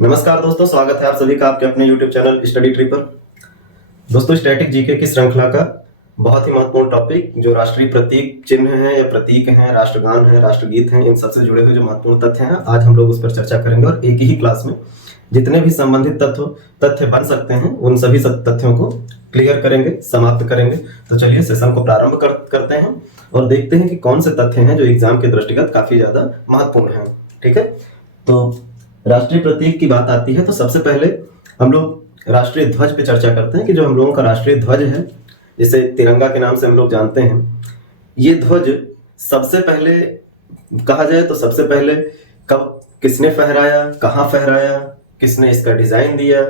नमस्कार दोस्तों, स्वागत है आप सभी का आपके अपने YouTube चैनल स्टडी ट्री पर। दोस्तों, स्टैटिक जीके की श्रृंखला का बहुत ही महत्वपूर्ण टॉपिक जो राष्ट्रीय प्रतीक चिन्ह है या प्रतीक हैं, राष्ट्रगान है, राष्ट्रगीत हैं, इन सबसे जुड़े हुए जो महत्वपूर्ण तथ्य हैं, आज हम लोग उस पर चर्चा करेंगे और एक ही क्लास में जितने भी संबंधित तथ्य बन सकते हैं उन सभी तथ्यों को क्लियर करेंगे, समाप्त करेंगे। तो चलिए सेशन को प्रारंभ करते हैं और देखते हैं कि कौन से तथ्य हैं जो एग्जाम के दृष्टिगत काफी ज्यादा महत्वपूर्ण हैं। ठीक है, तो राष्ट्रीय प्रतीक की बात आती है तो सबसे पहले हम लोग राष्ट्रीय ध्वज पे चर्चा करते हैं कि जो हम लोगों का राष्ट्रीय ध्वज है, जिसे तिरंगा के नाम से हम लोग जानते हैं, ये ध्वज सबसे पहले कहा जाए तो सबसे पहले कब किसने फहराया, कहाँ फहराया, किसने इसका डिजाइन दिया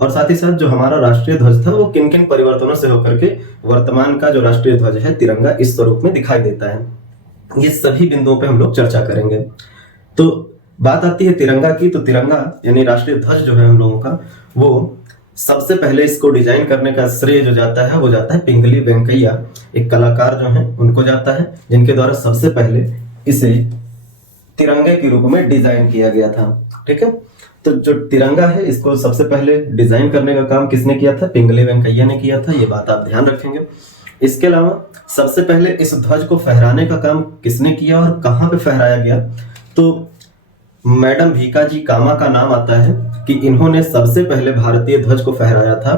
और साथ ही साथ जो हमारा राष्ट्रीय ध्वज था वो किन किन परिवर्तनों से होकर के वर्तमान का जो राष्ट्रीय ध्वज है तिरंगा इस स्वरूप में दिखाई देता है। ये सभी बिंदुओं पे हम लोग चर्चा करेंगे। तो बात आती है तिरंगा की, तो तिरंगा यानी राष्ट्रीय ध्वज जो है हम लोगों का, वो सबसे पहले इसको डिजाइन करने का श्रेय जो जाता है वो जाता है पिंगली वेंकैया, एक कलाकार जो है उनको जाता है, जिनके द्वारा सबसे पहले इसे तिरंगे के रूप में डिजाइन किया गया था। ठीक है, तो जो तिरंगा है इसको सबसे पहले डिजाइन करने का काम किसने किया था? पिंगली वेंकैया ने किया था। ये बात आप ध्यान रखेंगे। इसके अलावा सबसे पहले इस ध्वज को फहराने का काम किसने किया और कहाँ पे फहराया गया? तो मैडम भीकाजी कामा का नाम आता है कि इन्होंने सबसे पहले भारतीय ध्वज को फहराया था।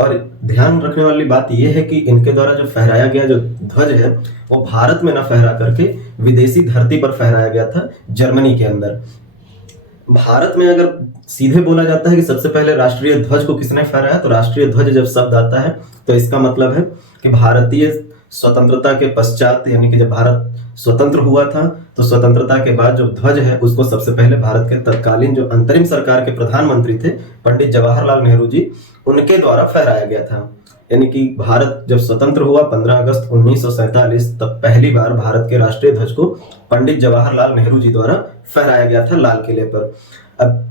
और ध्यान रखने वाली बात यह है कि इनके द्वारा जो फहराया गया जो ध्वज है वो भारत में न फहरा करके विदेशी धरती पर फहराया गया था, जर्मनी के अंदर। भारत में अगर सीधे बोला जाता है कि सबसे पहले राष्ट्रीय ध्वज को किसने फहराया, तो राष्ट्रीय ध्वज जब शब्द आता है तो इसका मतलब है कि भारतीय स्वतंत्रता के पश्चात, यानी कि जब भारत स्वतंत्र हुआ था तो स्वतंत्रता के बाद जो ध्वज है उसको सबसे पहले भारत के तत्कालीन जो अंतरिम सरकार के प्रधानमंत्री थे पंडित जवाहरलाल नेहरू जी, उनके द्वारा फहराया गया था। यानी कि भारत जब स्वतंत्र हुआ 15 अगस्त 1947, तब पहली बार भारत के राष्ट्रीय ध्वज को पंडित जवाहरलाल नेहरू जी द्वारा फहराया गया था लाल किले पर। अब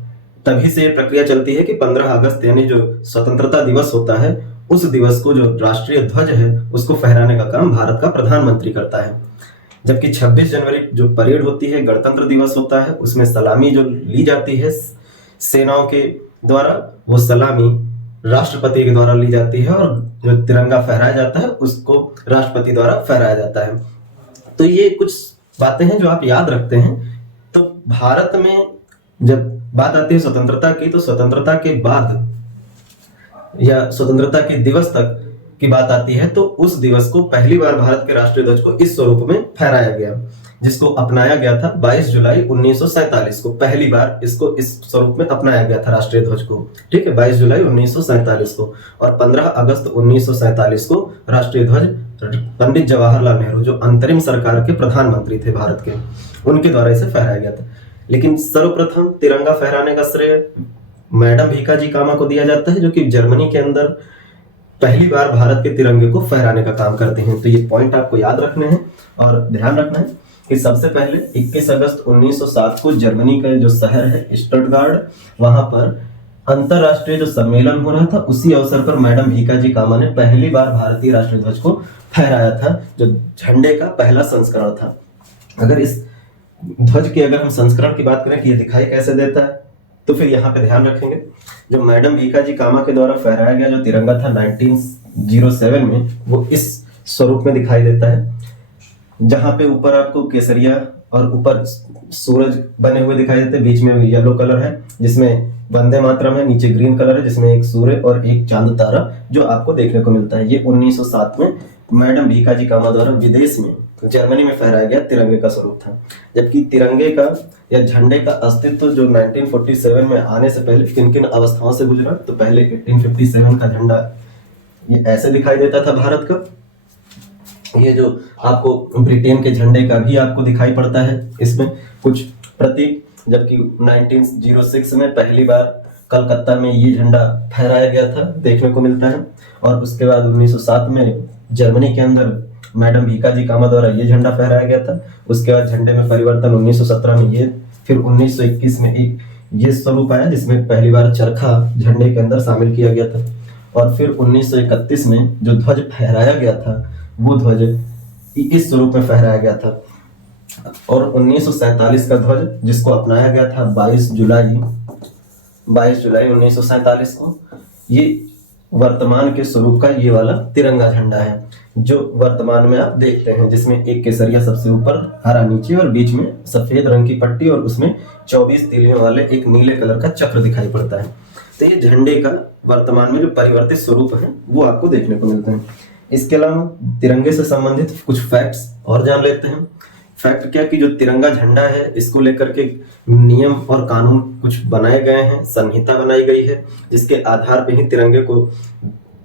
तभी से ये प्रक्रिया चलती है कि 15 अगस्त यानी जो स्वतंत्रता दिवस होता है उस दिवस को जो राष्ट्रीय ध्वज है उसको फहराने का काम भारत का प्रधानमंत्री करता है। जबकि 26 जनवरी जो परेड होती है, गणतंत्र दिवस होता है, उसमें सलामी जो ली जाती है सेनाओं के द्वारा, वो सलामी राष्ट्रपति के द्वारा ली जाती है और जो तिरंगा फहराया जाता है उसको राष्ट्रपति द्वारा फहराया जाता है। तो ये कुछ बातें हैं जो आप याद रखते हैं। तो भारत में जब बात आती है स्वतंत्रता की, तो स्वतंत्रता के बाद या स्वतंत्रता के दिवस तक की बात आती है तो उस दिवस को पहली बार भारत के राष्ट्रीय ध्वज को इस स्वरूप में फहराया गया, जिसको अपनाया गया था 22 जुलाई 1947 को। पहली बार इसको इस स्वरूप में अपनाया गया था राष्ट्रीय ध्वज को। ठीक है, 22 जुलाई 1947 को। और 15 अगस्त 1947 को राष्ट्रीय ध्वज पंडित जवाहरलाल नेहरू जो अंतरिम सरकार के प्रधानमंत्री थे भारत के, उनके द्वारा इसे फहराया गया था। लेकिन सर्वप्रथम तिरंगा फहराने का श्रेय मैडम भीकाजी कामा को दिया जाता है, जो कि जर्मनी के अंदर पहली बार भारत के तिरंगे को फहराने का काम करते हैं। तो ये पॉइंट आपको याद रखने हैं और ध्यान रखना है कि सबसे पहले 21 अगस्त 1907 को जर्मनी का जो शहर है स्टुटगार्ट, वहां पर अंतरराष्ट्रीय जो सम्मेलन हो रहा था, उसी अवसर पर मैडम भीकाजी कामा ने पहली बार भारतीय राष्ट्रीय ध्वज को फहराया था, जो झंडे का पहला संस्करण था। अगर इस ध्वज की अगर हम संस्करण की बात करें कि ये दिखाई कैसे देता है, तो फिर यहाँ पे ध्यान रखेंगे जो मैडम भीकाजी कामा के द्वारा फहराया गया जो तिरंगा था 1907 में, वो इस स्वरूप में दिखाई देता है, जहां पे ऊपर आपको केसरिया और ऊपर सूरज बने हुए दिखाई देते हैं, बीच में येलो कलर है जिसमें वंदे मातरम है, नीचे ग्रीन कलर है जिसमें एक सूर्य और एक चांद तारा जो आपको देखने को मिलता है। ये 1907 में मैडम भीकाजी कामा द्वारा विदेश में जर्मनी में फहराया गया तिरंगे का स्वरूप था। जबकि तिरंगे का या झंडे का अस्तित्व जो 1947 में आने से पहले किन किन अवस्थाओं से गुजरा, तो पहले 1857 का झंडा ये ऐसे दिखाई देता था भारत का। ये जो आपको ब्रिटेन के झंडे का भी आपको दिखाई पड़ता है इसमें कुछ प्रतीक। जबकि 1906 में पहली बार कलकत्ता में ये झंडा फहराया गया था, देखने को मिलता है। और उसके बाद 1907 में जर्मनी के अंदर मैडम भीकाजी कामा द्वारा ये झंडा फहराया गया था। उसके बाद झंडे में परिवर्तन 1917 में ये, फिर 1921 में एक ये स्वरूप आया जिसमें पहली बार चरखा झंडे के अंदर शामिल किया गया था। और फिर 1931 में जो ध्वज फहराया गया था वो ध्वज इस स्वरूप में फहराया गया था। और 1947 का ध्वज जिसको अपनाया गया था 22 जुलाई 22 जुलाई 1947 को। ये वर्तमान के स्वरूप का ये वाला तिरंगा झंडा है जो वर्तमान में आप देखते हैं, जिसमें एक केसरिया सबसे ऊपर, हरा नीचे और बीच में सफेद रंग की पट्टी और उसमें 24 तीलियों वाले एक नीले कलर का चक्र दिखाई पड़ता है। तो ये झंडे का वर्तमान में जो परिवर्तित स्वरूप है वो आपको देखने को मिलते हैं। इसके अलावा तिरंगे से संबंधित कुछ फैक्ट्स और जान लेते हैं। फैक्ट क्या कि जो तिरंगा झंडा है इसको लेकर के नियम और कानून कुछ बनाए गए हैं, संहिता बनाई गई है, जिसके आधार पे ही तिरंगे को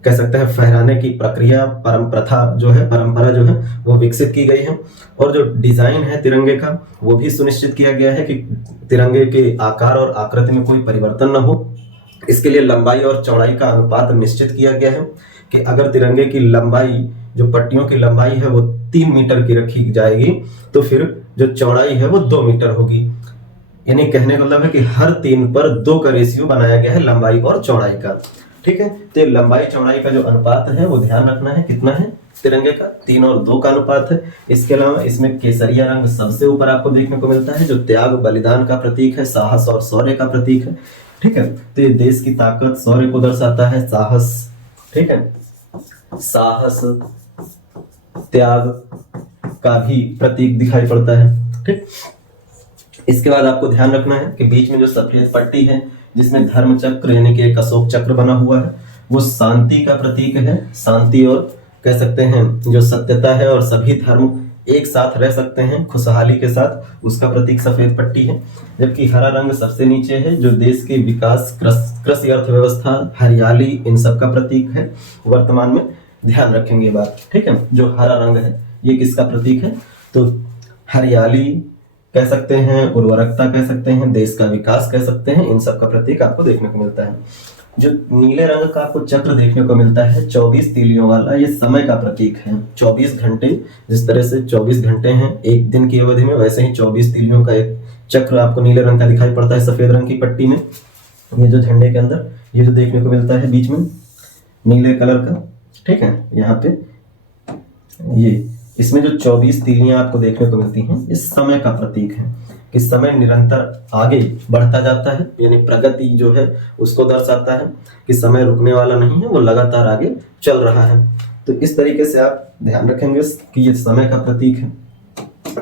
कह सकते हैं फहराने की प्रक्रिया, परंपरा जो है वो विकसित की गई है। और जो डिजाइन है तिरंगे का वो भी सुनिश्चित किया गया है कि तिरंगे के आकार और आकृति में कोई परिवर्तन न हो। इसके लिए लंबाई और चौड़ाई का अनुपात निश्चित किया गया है कि अगर तिरंगे की लंबाई, जो पट्टियों की लंबाई है वो 3 मीटर की रखी जाएगी तो फिर जो चौड़ाई है वो 2 मीटर होगी। यानी कहने का मतलब है कि हर 3 पर 2 का रेशियो बनाया गया है लंबाई और चौड़ाई का। ठीक है, तो लंबाई चौड़ाई का जो अनुपात है वो ध्यान रखना है, कितना है तिरंगे का, 3 और 2 का अनुपात है। इसके अलावा इसमें केसरिया रंग सबसे ऊपर आपको देखने को मिलता है जो त्याग बलिदान का प्रतीक है, साहस और शौर्य का प्रतीक है। ठीक है, तो ये देश की ताकत, शौर्य को दर्शाता है, साहस, ठीक है, साहस त्याग का भी प्रतीक दिखाई पड़ता है। ठीक, इसके बाद आपको ध्यान रखना है कि बीच में जो सफेद पट्टी है जिसमें धर्म चक्र यानी कि एक अशोक चक्र बना हुआ है वो शांति का प्रतीक है। शांति और कह सकते हैं जो सत्यता है और सभी धर्म एक साथ रह सकते हैं खुशहाली के साथ, उसका प्रतीक सफेद पट्टी है। जबकि हरा रंग सबसे नीचे है जो देश के विकास, कृषि, अर्थव्यवस्था, हरियाली, इन सब का प्रतीक है। वर्तमान में ध्यान रखेंगे बात, ठीक है। जो हरा रंग है ये किसका प्रतीक है, तो हरियाली कह सकते हैं, उर्वरकता कह सकते हैं, देश का विकास कह सकते हैं, इन सब का प्रतीक आपको देखने को मिलता है। जो नीले रंग का आपको चक्र देखने को मिलता है 24 तीलियों वाला, ये समय का प्रतीक है। 24 घंटे, जिस तरह से 24 घंटे हैं एक दिन की अवधि में, वैसे ही 24 तीलियों का एक चक्र आपको नीले रंग का दिखाई पड़ता है सफेद रंग की पट्टी में। ये जो झंडे के अंदर ये जो देखने को मिलता है बीच में नीले कलर का, ठीक है, यहाँ पे ये इसमें जो 24 तीलियां आपको देखने को मिलती हैं इस समय का प्रतीक है कि समय निरंतर आगे बढ़ता जाता है, यानी प्रगति जो है उसको दर्शाता है कि समय रुकने वाला नहीं है, वो लगातार आगे चल रहा है। तो इस तरीके से आप ध्यान रखेंगे कि ये समय का प्रतीक है।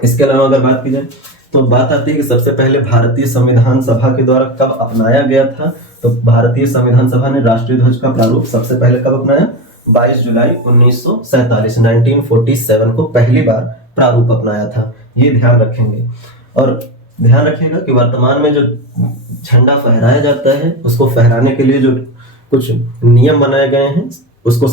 इसके अलावा अगर बात की जाए तो बात आती है कि सबसे पहले भारतीय संविधान सभा के द्वारा कब अपनाया गया था। तो भारतीय संविधान सभा ने राष्ट्रीय ध्वज का प्रारूप सबसे पहले कब अपनाया, 22 जुलाई 1947 1947 को पहली बार प्रारूप अपनाया था। ये ध्यान रखेंगे। और ध्यान रखिएगा कि वर्तमान में जो झंडा फहराया जाता है उसको फहराने के लिए जो कुछ नियम बनाए गए हैं उसको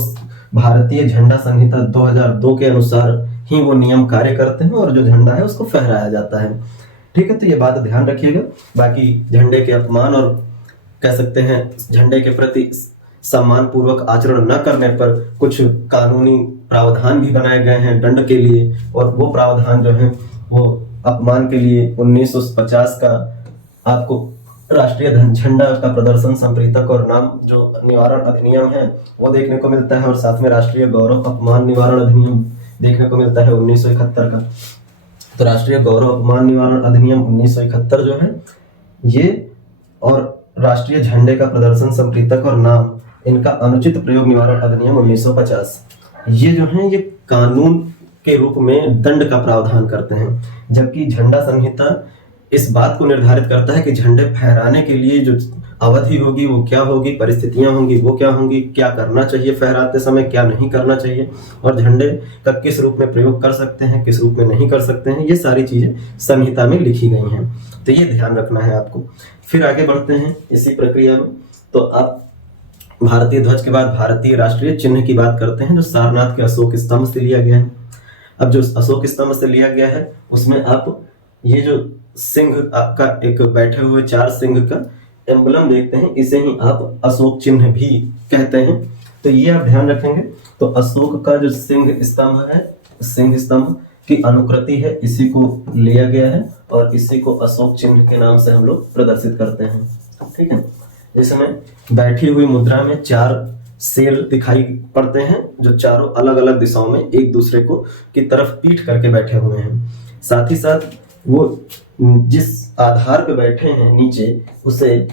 भारतीय झंडा संहिता 2002 के अनुसार ही वो नियम कार्य करते हैं और जो झंडा है उसको फहराया जाता है। ठीक है, तो ये बात ध्यान रखिएगा। बाकी झंडे के अपमान और कह सकते हैं झंडे के प्रति सम्मान पूर्वक आचरण न करने पर कुछ कानूनी प्रावधान भी बनाए गए हैं दंड के लिए, और वो प्रावधान जो है वो अपमान के लिए 1950 का आपको राष्ट्रीय झंडा का प्रदर्शन, संप्रीतक और नाम जो निवारण अधिनियम है वो देखने को मिलता है, और साथ में राष्ट्रीय गौरव अपमान निवारण अधिनियम देखने को मिलता है 1971 का। तो राष्ट्रीय गौरव अपमान निवारण अधिनियम 1971 जो है ये, और राष्ट्रीय झंडे का प्रदर्शन, संप्रीतक और नाम, इनका अनुचित प्रयोग निवारण अधिनियम 1950, ये जो है ये कानून के रूप में दंड का प्रावधान करते हैं। जबकि झंडा संहिता इस बात को निर्धारित करता है कि झंडे फहराने के लिए जो अवधि होगी वो क्या होगी, परिस्थितियां होंगी वो क्या होंगी, क्या करना चाहिए फहराते समय, क्या नहीं करना चाहिए, और झंडे का किस रूप में प्रयोग कर सकते हैं, किस रूप में नहीं कर सकते हैं, ये सारी चीजें संहिता में लिखी गई हैं। तो ये ध्यान रखना है आपको। फिर आगे बढ़ते हैं इसी प्रक्रिया में। तो आप भारतीय ध्वज के बाद भारतीय राष्ट्रीय चिन्ह की बात करते हैं जो सारनाथ के अशोक स्तंभ से लिया गया है। अब जो अशोक स्तंभ से लिया गया है उसमें आप ये जो सिंह आपका एक बैठे हुए 4 सिंह का एम्बलम देखते हैं, इसे ही आप अशोक चिन्ह भी कहते हैं। तो ये आप ध्यान रखेंगे। तो अशोक का जो सिंह स्तंभ है, सिंह स्तंभ की अनुकृति है, इसी को लिया गया है और इसी को अशोक चिन्ह के नाम से हम लोग प्रदर्शित करते हैं। ठीक है, इसमें बैठी हुई मुद्रा में 4 शेर दिखाई पड़ते हैं जो चारों अलग अलग दिशाओं में एक दूसरे को की तरफ पीठ करके बैठे हुए हैं। साथ ही साथ वो जिस आधार पे बैठे हैं नीचे, उसे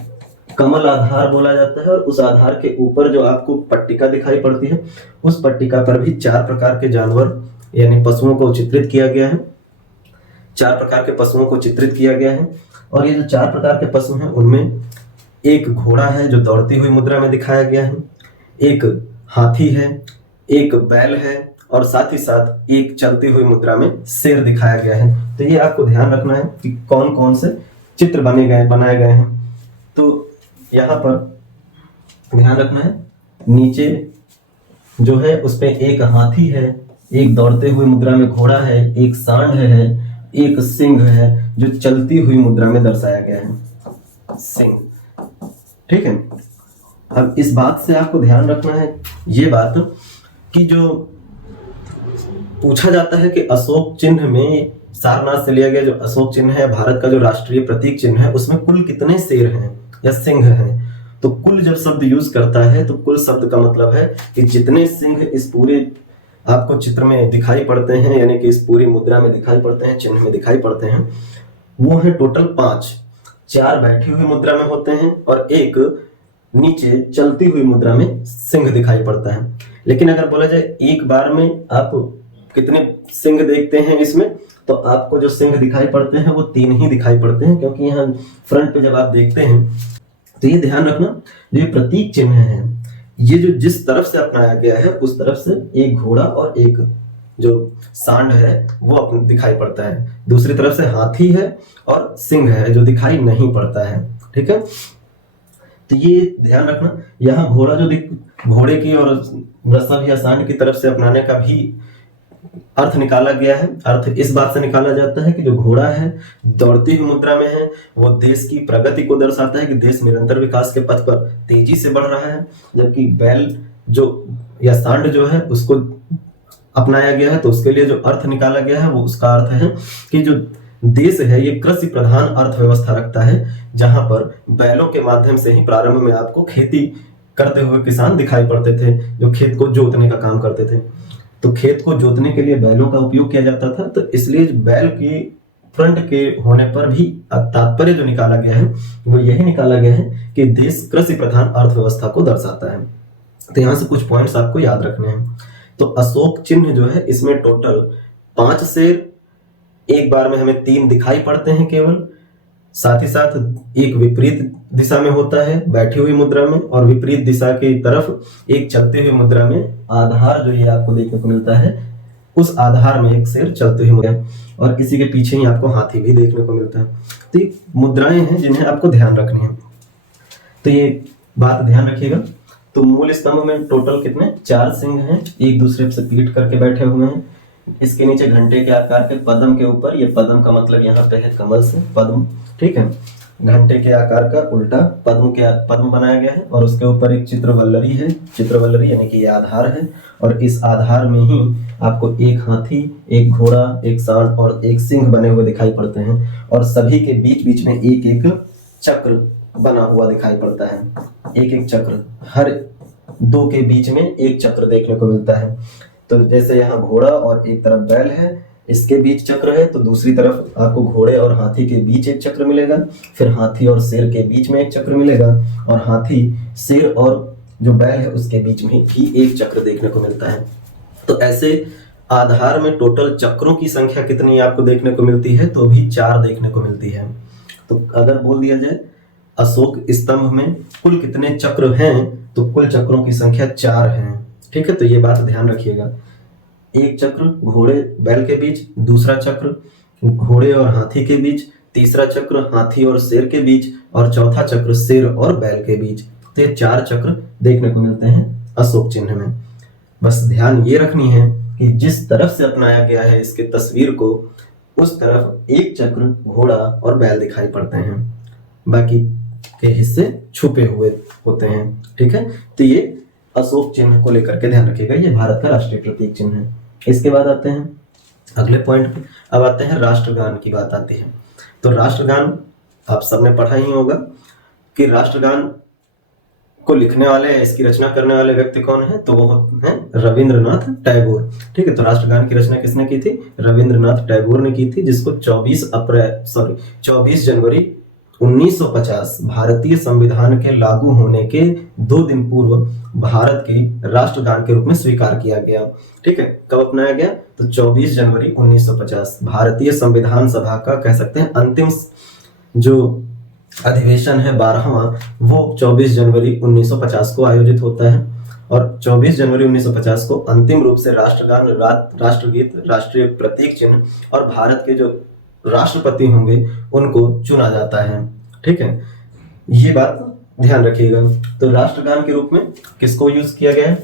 कमल आधार बोला जाता है। और उस आधार के ऊपर जो आपको पट्टिका दिखाई पड़ती है, उस पट्टिका पर भी 4 प्रकार के जानवर यानी पशुओं को चित्रित किया गया है। 4 प्रकार के पशुओं को चित्रित किया गया है। और ये जो 4 प्रकार के पशु हैं उनमें एक घोड़ा है जो दौड़ती हुई मुद्रा में दिखाया गया है, एक हाथी है, एक बैल है और साथ ही साथ एक चलती हुई मुद्रा में शेर दिखाया गया है। तो ये आपको ध्यान रखना है कि कौन कौन से चित्र बनाए गए हैं। तो यहाँ पर ध्यान रखना है, नीचे जो है उस पे एक हाथी है, एक दौड़ते हुए मुद्रा में घोड़ा है, एक सांड है, एक सिंह है जो चलती हुई मुद्रा में दर्शाया गया है, सिंह। ठीक है। अब इस बात से आपको ध्यान रखना है ये बात कि जो पूछा जाता है कि अशोक चिन्ह में, सारनाथ से लिया गया जो अशोक चिन्ह है, भारत का जो राष्ट्रीय प्रतीक चिन्ह है, उसमें कुल कितने शेर हैं या सिंह हैं। तो कुल जब शब्द यूज करता है तो कुल शब्द का मतलब है कि जितने सिंह इस पूरे आपको चित्र में दिखाई पड़ते हैं, यानी कि इस पूरी मुद्रा में दिखाई पड़ते हैं, चिन्ह में दिखाई पड़ते हैं, वो है टोटल 5। 4 बैठी हुई मुद्रा में होते हैं और एक नीचे चलती हुई मुद्रा में सिंह दिखाई पड़ता है। लेकिन अगर बोला जाए एक बार में आप कितने सिंह देखते हैं इसमें, तो आपको जो सिंह दिखाई पड़ते हैं वो 3 ही दिखाई पड़ते हैं, क्योंकि यहाँ फ्रंट पे जब आप देखते हैं तो ये ध्यान रखना, जो ये प्रतीक चिन्ह है ये जो जिस तरफ से अपनाया गया है उस तरफ से एक घोड़ा और एक जो सांड है वो अपने दिखाई पड़ता है, दूसरी तरफ से हाथी है और सिंह है जो दिखाई नहीं पड़ता है। ठीक है। तो ये ध्यान रखना, यहाँ घोड़ा जो घोड़े की और वृषभ या सांड की तरफ से अपनाने का भी अर्थ निकाला गया है। अर्थ इस बात से निकाला जाता है कि जो घोड़ा है दौड़ती हुई मुद्रा में है, वो देश की प्रगति को दर्शाता है कि देश निरंतर विकास के पथ पर तेजी से बढ़ रहा है, जबकि बैल जो या सांड जो है उसको अपनाया गया है, तो उसके लिए जो अर्थ निकाला गया है वो उसका अर्थ है कि जो देश है ये कृषि प्रधान अर्थव्यवस्था रखता है, जहां पर बैलों के माध्यम से ही प्रारंभ में आपको खेती करते हुए किसान दिखाई पड़ते थे, जो खेत को जोतने का काम करते थे। तो खेत को जोतने के लिए बैलों का उपयोग किया जाता था। तो इसलिए बैल की फ्रंट के होने पर भी तात्पर्य जो निकाला गया है वो यही निकाला गया है कि देश कृषि प्रधान अर्थव्यवस्था को दर्शाता है। तो यहाँ से कुछ पॉइंट्स आपको याद रखने हैं। तो अशोक चिन्ह जो है इसमें टोटल 5 शेर, एक बार में हमें 3 दिखाई पड़ते हैं केवल, साथ ही साथ एक विपरीत दिशा में होता है बैठी हुई मुद्रा में, और विपरीत दिशा की तरफ एक चलती हुई मुद्रा में आधार जो ये आपको देखने को मिलता है, उस आधार में एक शेर चलती हुई मुद्रा, और इसी के पीछे ही आपको हाथी भी देखने को मिलता है। तो ये मुद्राएं हैं जिन्हें आपको ध्यान रखनी है। तो ये बात ध्यान रखिएगा। तो मूल स्तंभ में टोटल कितने 4 सिंह हैं, एक दूसरे से पीट करके बैठे हुए हैं। इसके नीचे घंटे के आकार के पद्म के ऊपर, ये पद्म का मतलब यहाँ पे है कमल से पद्म। ठीक है। घंटे के आकार का उल्टा पद्म बनाया गया है और उसके ऊपर एक चित्रवल्लरी है, चित्रवल्लरी यानी कि ये आधार है, और इस आधार में ही आपको एक हाथी, एक घोड़ा, एक सांड और एक सिंह बने हुए दिखाई पड़ते हैं, और सभी के बीच बीच में एक एक चक्र बना हुआ दिखाई पड़ता है। एक एक चक्र, हर 2 के बीच में एक चक्र देखने को मिलता है। तो जैसे यहाँ घोड़ा और एक तरफ बैल है, इसके बीच चक्र है, तो दूसरी तरफ आपको घोड़े और हाथी के बीच एक चक्र मिलेगा, फिर हाथी और शेर के बीच में एक चक्र मिलेगा, और हाथी, शेर और जो बैल है उसके बीच में भी एक चक्र देखने को मिलता है। तो ऐसे आधार में टोटल चक्रों की संख्या कितनी आपको देखने को मिलती है, तो भी 4 देखने को मिलती है। तो अगर बोल दिया जाए अशोक स्तंभ में कुल कितने चक्र हैं, तो कुल चक्रों की संख्या 4 है। ठीक है। तो ये बात ध्यान रखिएगा, एक चक्र घोड़े बैल के बीच, दूसरा चक्र घोड़े और हाथी के बीच, तीसरा चक्र हाथी और शेर के बीच, और चौथा चक्र शेर और बैल के बीच। तो ये 4 चक्र देखने को मिलते हैं अशोक चिन्ह में। बस ध्यान ये रखनी है कि जिस तरफ से अपनाया गया है इसके तस्वीर को, उस तरफ एक चक्र घोड़ा और बैल दिखाई पड़ते हैं, बाकी के हिस्से छुपे हुए होते हैं। ठीक है। तो ये अशोक चिन्ह को लेकर के ध्यान रखिएगा, ये भारत का राष्ट्रीय प्रतीक चिन्ह है। इसके बाद आते हैं अगले पॉइंट पे। अब आते हैं राष्ट्रगान की बात आती है। तो राष्ट्रगान आप सबने पढ़ा ही होगा कि राष्ट्रगान को लिखने वाले, इसकी रचना करने वाले व्यक्ति कौन है, तो वो है रविंद्रनाथ टैगोर। ठीक है। तो राष्ट्रगान की रचना किसने की थी, रविंद्रनाथ टैगोर ने की थी, जिसको 24 जनवरी 1950 भारतीय संविधान के लागू होने के 2 दिन पूर्व भारत के राष्ट्रगान के रूप में स्वीकार किया गया। ठीक है, कब अपनाया गया? तो 24 जनवरी 1950 भारतीय संविधान सभा का कह सकते हैं अंतिम जो अधिवेशन है 12वां, वो 24 जनवरी 1950 को आयोजित होता है और 24 जनवरी 1950 को अंतिम रूप से राष्ट्रगान, राष्ट्रगीत, राष्ट्रीय प्रतीक चिन्ह और भारत के जो राष्ट्रपति होंगे उनको चुना जाता है। ठीक है, ये बात ध्यान रखिएगा। तो राष्ट्रगान के रूप में किसको यूज किया गया है?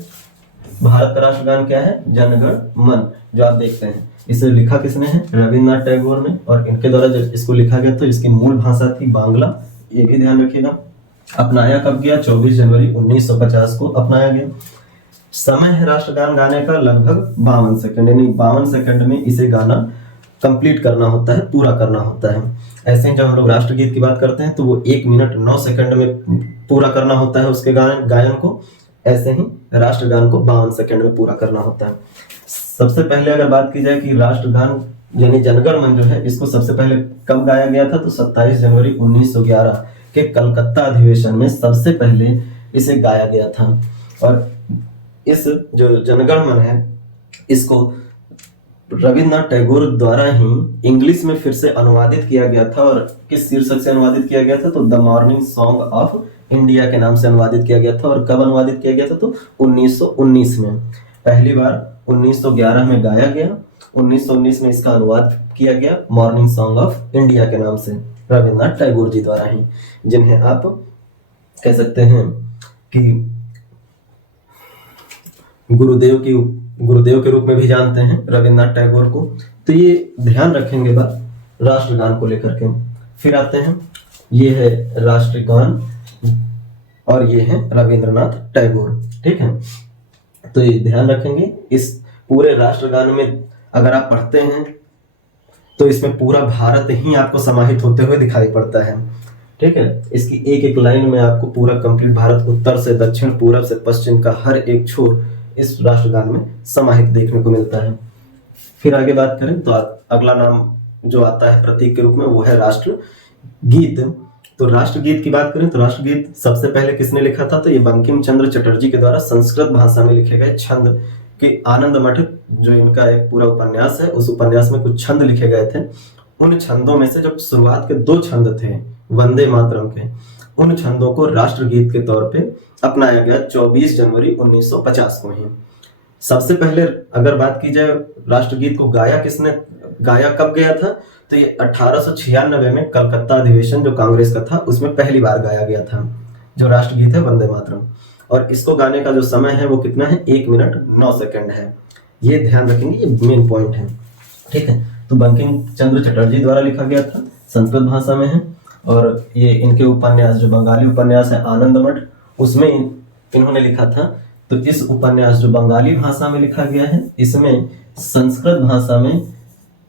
भारत का राष्ट्रगान क्या है? जन गण मन, जो आप देखते हैं। इसे लिखा किसने है? रविन्द्रनाथ टैगोर ने, और इनके द्वारा जब इसको लिखा गया तो इसकी मूल भाषा थी बांग्ला, ये भी ध्यान रखिएगा। अपनाया कब गया? 24 जनवरी 1950 को अपनाया गया। समय है राष्ट्रगान गाने का लगभग 52 सेकंड, यानी 52 सेकंड में इसे गाना कंप्लीट करना होता है, पूरा करना होता है। ऐसे ही जब हम लोग राष्ट्रगीत की बात करते हैं तो वो 1 मिनट 9 सेकंड में पूरा करना होता है उसके गायन को। ऐसे ही राष्ट्रगान को 52 सेकंड में पूरा करना होता है। सबसे पहले अगर बात की जाए कि राष्ट्रगान यानी जनगण मन जो है, इसको सबसे पहले कब गाया गया था? तो 27 जनवरी 1911 के कलकत्ता अधिवेशन में सबसे पहले इसे गाया गया था। और इस जो जनगण मन है, इसको रविन्द्रनाथ टैगोर द्वारा ही इंग्लिश में फिर से अनुवादित किया गया था। और किस शीर्षक से अनुवादित किया गया था? तो the morning song of India के नाम से अनुवादित किया गया था। और कब अनुवादित किया गया था? तो 1919 में। पहली बार 1911 में गाया गया, 1919 में इसका अनुवाद किया गया मॉर्निंग सॉन्ग ऑफ इंडिया के नाम से रविन्द्रनाथ टैगोर जी द्वारा ही, जिन्हें आप कह सकते हैं कि गुरुदेव के रूप में भी जानते हैं रविन्द्रनाथ टैगोर को। तो ये ध्यान रखेंगे बात राष्ट्रगान को लेकर के। फिर आते हैं, ये है राष्ट्रगान और ये है रविन्द्रनाथ टैगोर। ठीक है, तो ये ध्यान रखेंगे। इस पूरे राष्ट्रगान में अगर आप पढ़ते हैं तो इसमें पूरा भारत ही आपको समाहित होते हुए दिखाई पड़ता है। ठीक है, इसकी एक एक लाइन में आपको पूरा कंप्लीट भारत, उत्तर से दक्षिण, पूरब से पश्चिम का हर एक छोर इस राष्ट्रगान में समाहित देखने को मिलता है। फिर आगे बात करें तो अगला नाम जो आता है प्रतीक के रूप में, वो है राष्ट्रगीत। तो राष्ट्रगीत की बात करें तो राष्ट्रगीत सबसे पहले किसने लिखा था? तो ये बंकिम चंद्र चटर्जी के द्वारा संस्कृत भाषा में लिखे गए छंद कि आनंद मठ, जो इनका एक पूरा उपन्यास है, उस उपन्यास में कुछ छंद लिखे गए थे। उन छंदों में से जो शुरुआत के 2 छंद थे वंदे मातरम के, उन छंदों को राष्ट्रगीत के तौर पे अपनाया गया 24 जनवरी 1950 को ही। सबसे पहले अगर बात की जाए राष्ट्रगीत को गाया कब गया था? तो ये 1896 में कलकत्ता अधिवेशन जो कांग्रेस का था उसमें पहली बार गाया गया था, जो राष्ट्रगीत है वंदे मातरम। और इसको गाने का जो समय है वो कितना है? 1 मिनट 9 सेकंड है। ये ध्यान रखेंगे, ये मेन पॉइंट है। ठीक है, तो बंकिम चंद्र चटर्जी द्वारा लिखा गया था, संस्कृत भाषा में है। और ये इनके उपन्यास, जो बंगाली उपन्यास है आनंद मठ, उसमें इन्होंने लिखा था। तो इस उपन्यास जो बंगाली भाषा में लिखा गया है, इसमें संस्कृत भाषा में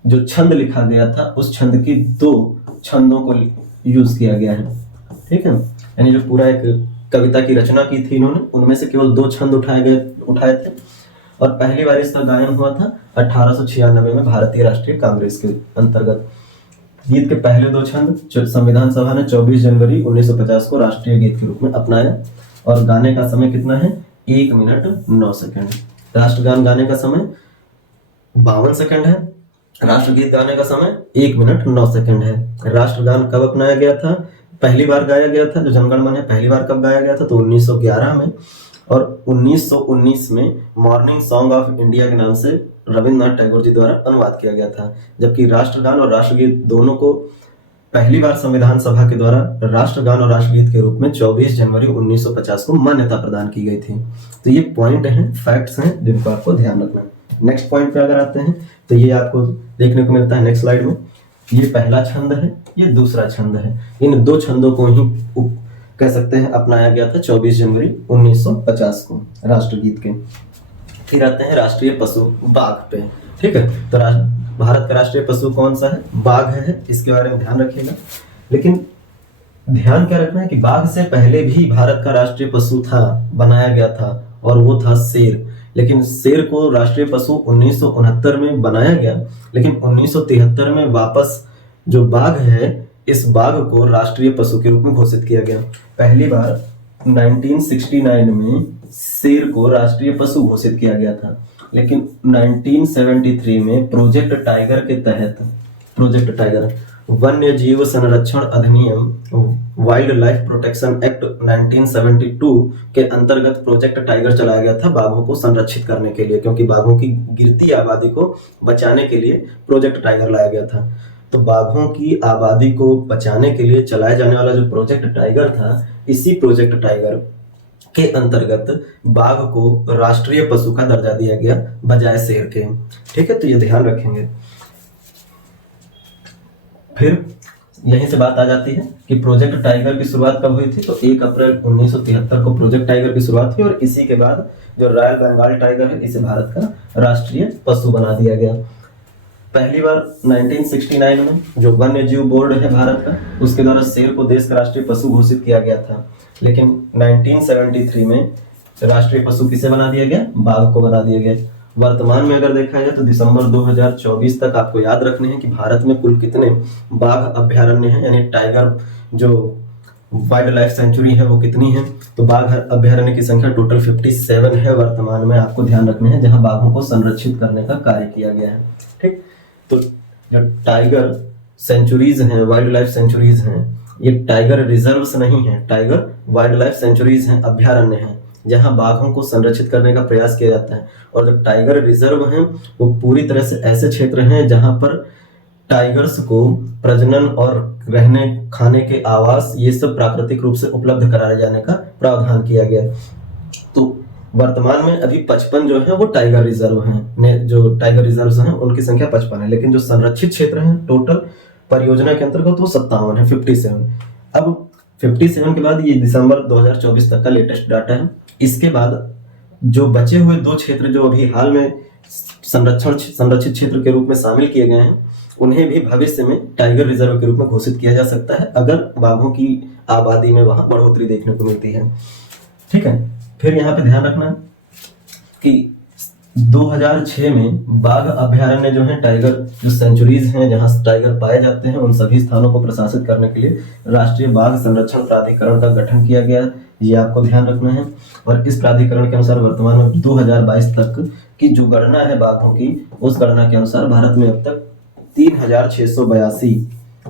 जो छंद लिखा गया था उस छंद की 2 छंदों को यूज किया गया है। ठीक है, यानी जो पूरा एक कविता की रचना की थी इन्होंने, उनमें से केवल 2 छंद उठाए थे। और पहली बार इसका गायन हुआ था 1896 में भारतीय राष्ट्रीय कांग्रेस के अंतर्गत। गीत के पहले 2 छंद संविधान सभा ने 24 जनवरी 1950 को राष्ट्रीय गीत के रूप में अपनाया। और गाने का समय कितना है? 1 मिनट 9 सेकंड। राष्ट्रगान गाने का समय 52 सेकंड है, राष्ट्रगीत गाने का समय 1 मिनट 9 सेकंड है। राष्ट्रगान कब अपनाया गया था? पहली बार गाया गया था, जो जनगण मन है पहली बार कब गाया गया था? तो 1911 में। और 1919 में मॉर्निंग सॉन्ग ऑफ इंडिया के नाम से रविन्द्रनाथ टैगोर जी द्वारा अनुवाद किया गया था। जबकि राष्ट्रगान और राष्ट्रगीत दोनों को पहली बार संविधान सभा के द्वारा राष्ट्रगान और राष्ट्रगीत के रूप में 24 जनवरी 1950 को मान्यता प्रदान की गई थी। तो ये पॉइंट हैं, फैक्ट्स हैं, जिनको आपको ध्यान रखना है। नेक्स्ट पॉइंट पे अगर आते हैं तो ये आपको देखने को मिलता है नेक्स्ट स्लाइड में। ये पहला छंद है, ये दूसरा छंद है। इन 2 छंदों को ही कह सकते हैं अपनाया गया था 24 जनवरी 1950 को राष्ट्रगीत के। फिर आते हैं राष्ट्रीय पशु बाघ पे। ठीक है, तो भारत का राष्ट्रीय पशु कौन सा है? बाघ है। इसके बारे में ध्यान रखिएगा। लेकिन ध्यान क्या रखना है कि बाघ से पहले भी भारत का राष्ट्रीय पशु था, बनाया गया था, और वो था शेर। लेकिन शेर को राष्ट्रीय पशु 1969 में बनाया गया, लेकिन 1973 में वापस जो बाघ है इस बाघ को राष्ट्रीय पशु के रूप में घोषित किया गया। पहली बार 1969 में शेर को राष्ट्रीय पशु घोषित किया गया था, लेकिन 1973 में प्रोजेक्ट टाइगर के तहत, प्रोजेक्ट टाइगर वन्य जीव संरक्षण अधिनियम वाइल्ड लाइफ प्रोटेक्शन एक्ट 1972 के अंतर्गत प्रोजेक्ट टाइगर चलाया गया था बाघों को संरक्षित करने के लिए, क्योंकि बाघों की गिरती आबादी को बचाने के लिए प्रोजेक्ट टाइगर लाया गया था। तो बाघों की आबादी को बचाने के लिए चलाया जाने वाला जो प्रोजेक्ट टाइगर था, इसी प्रोजेक्ट टाइगर के अंतर्गत बाघ को राष्ट्रीय पशु का दर्जा दिया गया बजाय शेर के। ठीक है, तो ये ध्यान रखेंगे। फिर यहीं से बात आ जाती है कि प्रोजेक्ट टाइगर की शुरुआत कब हुई थी। तो 1 अप्रैल 1973 को प्रोजेक्ट टाइगर की शुरुआत हुई और इसी के बाद जो रॉयल बंगाल टाइगर है, इसे भारत का राष्ट्रीय पशु बना दिया गया। पहली बार 1969 में जो वन्य जीव बोर्ड है भारत का, उसके द्वारा शेर को देश का राष्ट्रीय पशु घोषित किया गया था, लेकिन 1973 में राष्ट्रीय पशु किसे बना दिया गया? बाघ को बना दिया गया। वर्तमान में अगर देखा जाए तो दिसंबर 2024 तक आपको याद रखने हैं कि भारत में कुल कितने बाघ अभ्यारण्य हैं, यानी टाइगर जो वाइल्ड लाइफ सेंचुरी है वो कितनी है। तो बाघ अभ्यारण्य की संख्या टोटल 57 है वर्तमान में, आपको ध्यान रखने हैं, जहां बाघों को संरक्षित करने का कार्य किया गया है। ठीक, तो जो टाइगर सेंचुरीज हैं, वाइल्ड लाइफ सेंचुरीज हैं, ये टाइगर रिजर्व्स नहीं है, टाइगर वाइल्ड लाइफ सेंचुरीज हैं, अभ्यारण्य हैं, जहां बाघों को संरक्षित करने का प्रयास किया जाता है। और जो टाइगर रिजर्व हैं वो पूरी तरह से ऐसे क्षेत्र हैं जहां पर टाइगर्स को प्रजनन और रहने खाने के आवास ये सब प्राकृतिक रूप से उपलब्ध कराए जाने का प्रावधान किया गया। तो वर्तमान में अभी 55 जो है वो टाइगर रिजर्व हैं, जो टाइगर रिजर्व हैं उनकी संख्या 55 है, लेकिन जो संरक्षित क्षेत्र हैं टोटल परियोजना के अंतर्गत वो 57 है, 57। अब 57 के बाद ये दिसंबर 2024 तक का लेटेस्ट डाटा है। इसके बाद जो बचे हुए 2 क्षेत्र जो अभी हाल में संरक्षित क्षेत्र के रूप में शामिल किए गए हैं, उन्हें भी भविष्य में टाइगर रिजर्व के रूप में घोषित किया जा सकता है, अगर बाघों की आबादी में वहां बढ़ोतरी देखने को मिलती है। ठीक है, फिर यहाँ पे ध्यान रखना कि 2006 में बाघ अभ्यारण्य जो है, टाइगर जो सेंचुरीज हैं जहां टाइगर पाए जाते हैं, उन सभी स्थानों को प्रशासित करने के लिए राष्ट्रीय बाघ संरक्षण प्राधिकरण का गठन किया गया, ये आपको ध्यान रखना है। और इस प्राधिकरण के अनुसार वर्तमान में 2022 तक की जो गणना है बाघों की, उस गणना के अनुसार भारत में अब तक 3682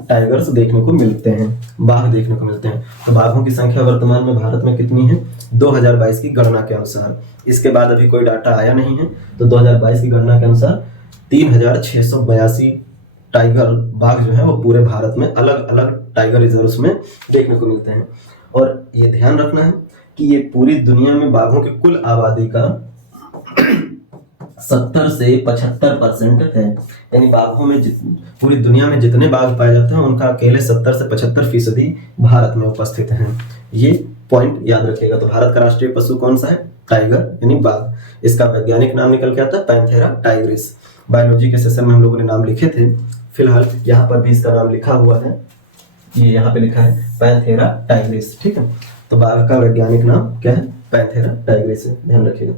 टाइगर्स देखने को मिलते हैं, बाघ देखने को मिलते हैं। तो बाघों की संख्या वर्तमान में भारत में कितनी है 2022 की गणना के अनुसार? इसके बाद अभी कोई डाटा आया नहीं है, तो 2022 की गणना के अनुसार 3682 टाइगर बाघ जो है वो पूरे भारत में अलग अलग टाइगर रिजर्व्स में देखने को मिलते हैं। और ये ध्यान रखना है कि ये पूरी दुनिया में बाघों की कुल आबादी का 70 से 75% है, यानी बाघों में पूरी दुनिया में जितने बाघ पाए जाते हैं उनका अकेले 70 से 75% भारत में उपस्थित हैं। ये पॉइंट याद रखिएगा। तो भारत का राष्ट्रीय पशु कौन सा है? टाइगर यानी बाघ। इसका वैज्ञानिक नाम निकल के आता है पैंथेरा टाइग्रिस। बायोलॉजी के सेशन में हम लोगों ने नाम लिखे थे, फिलहाल यहाँ पर भी इसका नाम लिखा हुआ है, ये यहाँ पे लिखा है पैंथेरा टाइग्रिस। ठीक है, तो बाघ का वैज्ञानिक नाम क्या है? पैंथेरा टाइग्रिस है, ध्यान रखिएगा।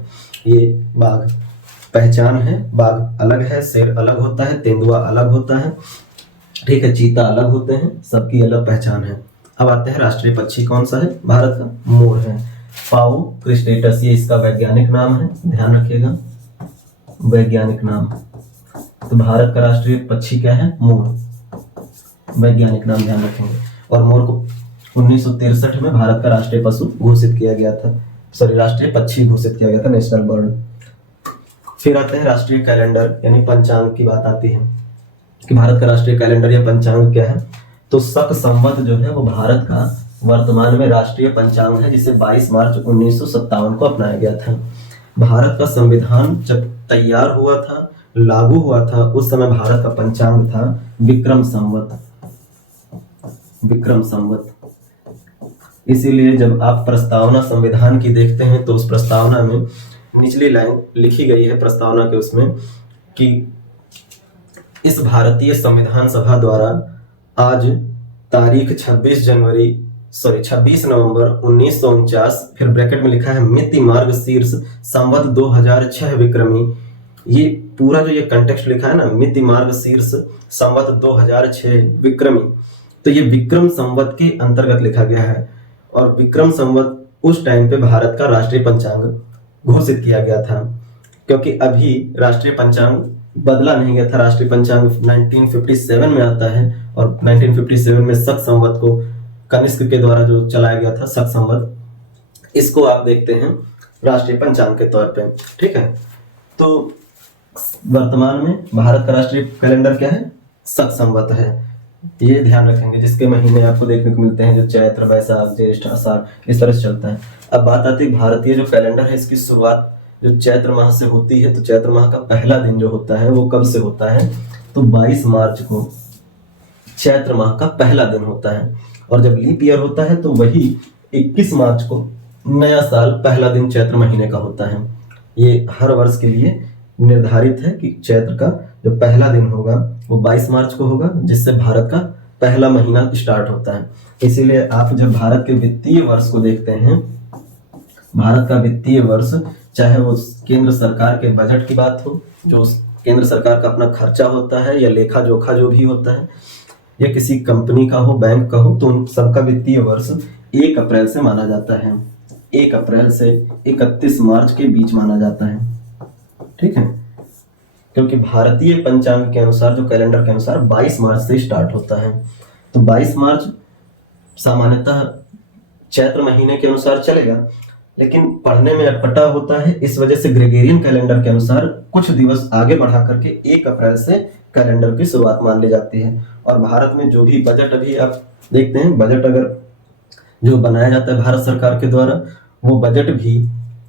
ये बाघ पहचान है, बाघ अलग है, शेर अलग होता है, तेंदुआ अलग होता है, ठीक है, चीता अलग होते हैं, सबकी अलग पहचान है। अब आते हैं राष्ट्रीय पक्षी कौन सा है भारत का? मोर है, पाउ क्रिस्टेटस, ये इसका वैज्ञानिक नाम है, ध्यान रखिएगा, वैज्ञानिक नाम। तो भारत का राष्ट्रीय पक्षी क्या है? मोर, वैज्ञानिक नाम ध्यान रखेंगे। और मोर को 1963 में भारत का राष्ट्रीय पशु घोषित किया गया था, सॉरी राष्ट्रीय पक्षी घोषित किया गया था, नेशनल बर्ड। फिर आते हैं राष्ट्रीय कैलेंडर यानी पंचांग की बात आती है कि भारत का राष्ट्रीय कैलेंडर या पंचांग क्या है। तो शक संवत जो है वो भारत का वर्तमान में राष्ट्रीय पंचांग है, जिसे 22 मार्च 1957 को अपनाया गया था। भारत का संविधान जब तैयार हुआ था, लागू हुआ था, उस समय भारत का पंचांग था विक्रम संवत, विक्रम संवत। इसीलिए जब आप प्रस्तावना संविधान की देखते हैं तो उस प्रस्तावना में निचली लाइन लिखी गई है प्रस्तावना के उसमें कि इस भारतीय संविधान सभा द्वारा आज तारीख 26 नवंबर 1949, फिर ब्रैकेट में लिखा है मिति मार्ग शीर्ष संवत 2006 विक्रमी। ये पूरा जो ये कंटेक्स्ट लिखा है ना, मिति मार्ग शीर्ष संवत 2006 विक्रमी, तो ये विक्रम संवत के अंतर्गत लिखा गया है। और विक्रम संवत उस टाइम पे भारत का राष्ट्रीय पंचांग घोषित किया गया था, क्योंकि अभी राष्ट्रीय पंचांग बदला नहीं गया था। राष्ट्रीय पंचांग 1957 में आता है और 1957 में शक संवत को कनिष्क के द्वारा जो चलाया गया था, शक संवत, इसको आप देखते हैं राष्ट्रीय पंचांग के तौर पे। ठीक है, तो वर्तमान में भारत का राष्ट्रीय कैलेंडर क्या है? शक संवत है। ये ध्यान रखेंगे, जिसके महीने आपको देखने को मिलते हैं जो चैत्र, वैशाख, ज्येष्ठ, आषाढ़, इस तरह से चलता है। अब बात आती है भारतीय जो कैलेंडर है, इसकी शुरुआत जो चैत्र माह से होती है। तो चैत्र माह का पहला दिन जो होता है वो कब से होता है? तो 22 मार्च को चैत्र माह का पहला दिन होता है। और जब लीप ईयर होता है तो वही 21 मार्च को नया साल पहला दिन चैत्र महीने का होता है। ये हर वर्ष के लिए निर्धारित है कि चैत्र का जो पहला दिन होगा वो 22 मार्च को होगा, जिससे भारत का पहला महीना स्टार्ट होता है। इसीलिए आप जब भारत के वित्तीय वर्ष को देखते हैं, भारत का वित्तीय वर्ष, चाहे वो केंद्र सरकार के बजट की बात हो, जो केंद्र सरकार का अपना खर्चा होता है, या लेखा जोखा जो भी होता है, या किसी कंपनी का हो, बैंक का हो, तो उन सबका वित्तीय वर्ष 1 अप्रैल से माना जाता है। 1 अप्रैल से 31 मार्च के बीच माना जाता है। ठीक है, क्योंकि भारतीय पंचांग के अनुसार, जो कैलेंडर के अनुसार 22 मार्च से स्टार्ट होता है। तो 22 मार्च सामान्यतः चैत्र महीने के अनुसार चलेगा, लेकिन पढ़ने में अटपटा होता है। इस वजह से ग्रेगोरियन कैलेंडर के अनुसार कुछ दिवस आगे बढ़ा करके 1 अप्रैल से कैलेंडर की शुरुआत मान ली जाती है। और भारत में जो भी बजट अभी आप देखते हैं, बजट अगर जो बनाया जाता है भारत सरकार के द्वारा, वो बजट भी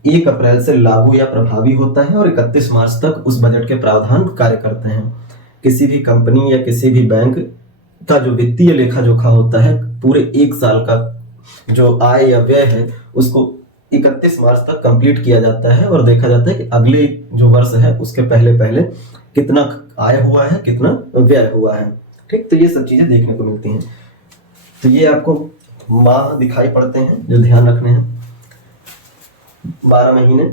1 अप्रैल से लागू या प्रभावी होता है और 31 मार्च तक उस बजट के प्रावधान कार्य करते हैं। किसी भी कंपनी या किसी भी बैंक का जो वित्तीय लेखा जोखा होता है, पूरे 1 साल का जो आय या व्यय है उसको 31 मार्च तक कंप्लीट किया जाता है और देखा जाता है कि अगले जो वर्ष है उसके पहले पहले कितना आय हुआ है, कितना व्यय हुआ है। ठीक, तो ये सब चीजें देखने को मिलती हैं। तो ये आपको माह दिखाई पड़ते हैं जो ध्यान रखने हैं, 12 महीने।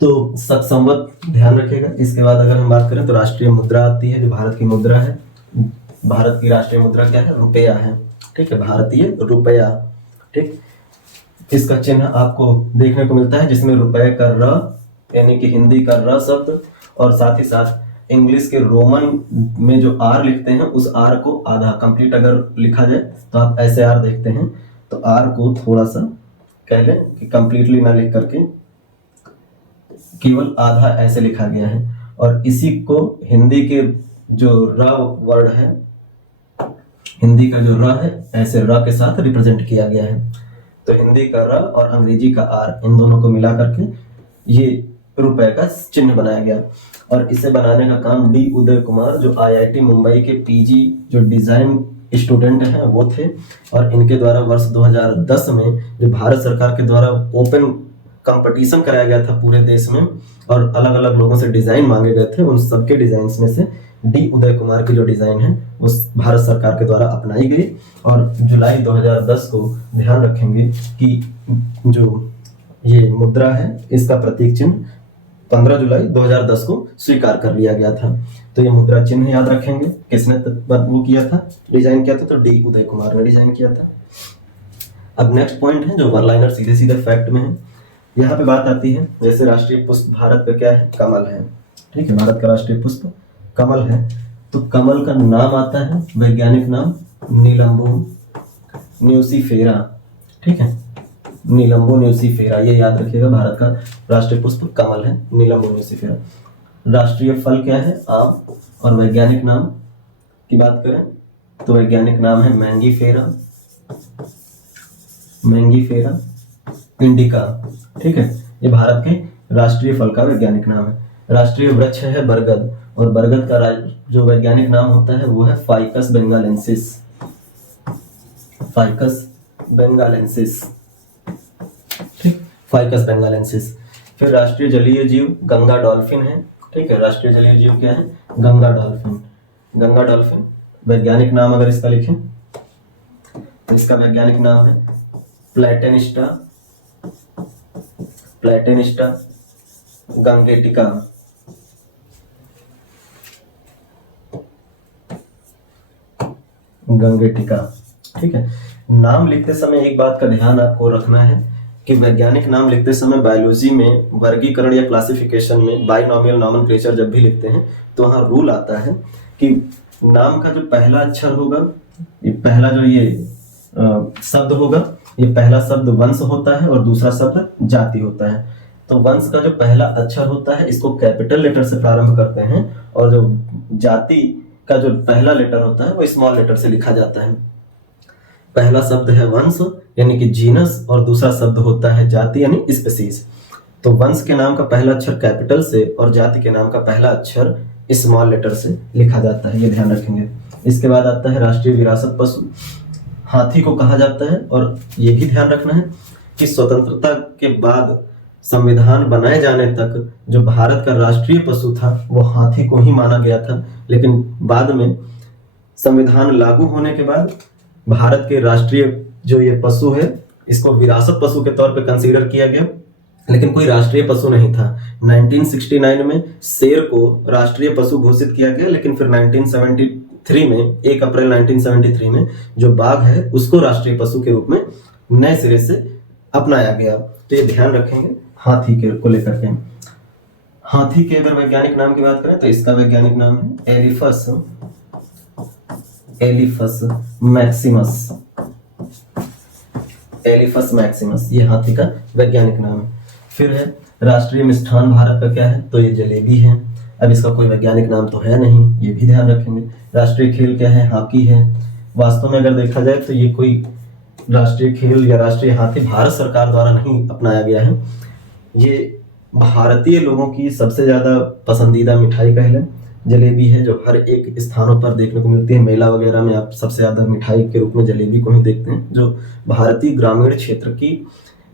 तो शक संवत ध्यान रखिएगा। इसके बाद अगर हम बात करें तो राष्ट्रीय मुद्रा आती है, जो भारत की मुद्रा है। भारत की राष्ट्रीय मुद्रा क्या है? रुपया है। ठीक है, भारतीय रुपया। ठीक, इसका चिन्ह आपको देखने को मिलता है, जिसमें रुपए का र, यानी कि हिंदी का र शब्द, और साथ ही साथ इंग्लिश के रोमन में जो आर लिखते हैं, उस आर को आधा कंप्लीट अगर लिखा जाए तो आप ऐसे आर देखते हैं, तो आर को थोड़ा सा कह लें कि कंप्लीटली ना लिख करके केवल आधा ऐसे लिखा गया है। और इसी को हिंदी के जो र वर्ड है, हिंदी का जो र है, ऐसे र के साथ रिप्रेजेंट किया गया है। तो हिंदी का र और अंग्रेजी का आर, इन दोनों को मिला करके ये रुपए का चिन्ह बनाया गया। और इसे बनाने का काम डी उदय कुमार, जो आईआईटी मुंबई के पीजी जो डिजाइन स्टूडेंट हैं वो थे, और इनके द्वारा वर्ष 2010 में जो भारत सरकार के द्वारा ओपन कंपटीशन कराया गया था पूरे देश में, और अलग अलग लोगों से डिजाइन मांगे गए थे। उन सबके डिजाइन में से डी उदय कुमार की जो डिजाइन है उस भारत सरकार के द्वारा अपनाई गई। और जुलाई 2010 को ध्यान रखेंगे कि जो ये मुद्रा है, इसका प्रतीक चिन्ह 15 जुलाई 2010 को स्वीकार कर लिया गया था। तो ये मुद्रा चिन्ह याद रखेंगे। किसने वो किया था, डिजाइन किया था? तो डी उदय कुमार ने डिजाइन किया था। अब नेक्स्ट पॉइंट है जो वन लाइनर सीधे सीधे फैक्ट में है। यहाँ पे बात आती है, जैसे राष्ट्रीय पुष्प भारत का क्या है? कमल है। ठीक है, भारत का राष्ट्रीय पुष्प कमल है। तो कमल का नाम आता है, वैज्ञानिक नाम नीलंबो न्यूसीफेरा। ठीक है, नीलंबो न्यूसीफेरा, ये याद रखिएगा। भारत का राष्ट्रीय पुष्प कमल है, नीलंबो न्यूसीफेरा। राष्ट्रीय फल क्या है? आम। और वैज्ञानिक नाम की बात करें तो वैज्ञानिक नाम है मैंगीफेरा, मैंगीफेरा इंडिका। ठीक है, ये भारत के राष्ट्रीय फल का वैज्ञानिक नाम है। राष्ट्रीय वृक्ष है बरगद, और बरगद का जो वैज्ञानिक नाम होता है वो है फाइकस बेंगालेंसिस, फाइकस बेंगालेंसिस। ठीक, फाइकस बेंगालेंसिस। फिर राष्ट्रीय जलीय जीव गंगा डॉल्फिन है। ठीक है, राष्ट्रीय जलीय जीव क्या है? गंगा डॉल्फिन। गंगा डॉल्फिन वैज्ञानिक नाम अगर इसका लिखें तो इसका वैज्ञानिक नाम है प्लेटेनिस्टा, प्लेटेनिस्टा गंगेटिका। गंगेटिका। ठीक है। नाम लिखते समय एक बात का ध्यान आपको रखना है कि वैज्ञानिक नाम लिखते समय बायोलॉजी में वर्गीकरण या क्लासिफिकेशन में बाइनोमियल नॉमेनक्लेचर जब भी लिखते हैं तो वहाँ रूल आता है कि नाम का जो पहला अक्षर होगा, ये पहला जो शब्द होगा, ये पहला शब्द वंश होता है और दूसरा शब्द जाति होता है। तो वंश का जो पहला अक्षर होता है इसको कैपिटल लेटर से प्रारंभ करते हैं और जो जाति का जो पहला लेटर होता है वो स्मॉल लेटर से लिखा जाता है। पहला शब्द है वंश यानी कि जीनस और दूसरा शब्द होता है जाति यानी स्पीसीज। तो वंश के नाम का पहला अक्षर कैपिटल से और जाति के नाम का पहला अक्षर स्मॉल लेटर से लिखा जाता है, ये ध्यान रखेंगे। इसके बाद आता है राष्ट्रीय विरासत पशु, हाथी को कहा जाता है। और ये भी ध्यान रखना है कि स्वतंत्रता के बाद संविधान बनाए जाने तक जो भारत का राष्ट्रीय पशु था वो हाथी को ही माना गया था, लेकिन बाद में संविधान लागू होने के बाद भारत के राष्ट्रीय जो ये पशु है इसको विरासत पशु के तौर पे कंसीडर किया गया, लेकिन कोई राष्ट्रीय पशु नहीं था। 1969 में शेर को राष्ट्रीय पशु घोषित किया गया, लेकिन फिर 1973 में 1 अप्रैल 1973 में जो बाघ है उसको राष्ट्रीय पशु के रूप में नए सिरे से अपनाया गया। तो ये ध्यान रखेंगे हाथी के को लेकर के। हाथी के अगर वैज्ञानिक नाम की बात करें तो इसका वैज्ञानिक नाम है एलिफस मैक्सिमस। एलिफस मैक्सिमस ये हाथी का वैज्ञानिक नाम है। फिर है राष्ट्रीय मिष्ठान भारत का क्या है, तो ये जलेबी है। अब इसका कोई वैज्ञानिक नाम तो है नहीं, ये भी ध्यान रखेंगे। राष्ट्रीय खेल क्या है, हॉकी है। वास्तव में अगर देखा जाए तो ये कोई राष्ट्रीय खेल या राष्ट्रीय हाथी भारत सरकार द्वारा नहीं अपनाया गया है। ये भारतीय लोगों की सबसे ज्यादा पसंदीदा मिठाई कह लें जलेबी है, जो हर एक स्थानों पर देखने को मिलती है। मेला वगैरह में आप सबसे ज्यादा मिठाई के रूप में जलेबी को ही देखते हैं, जो भारतीय ग्रामीण क्षेत्र की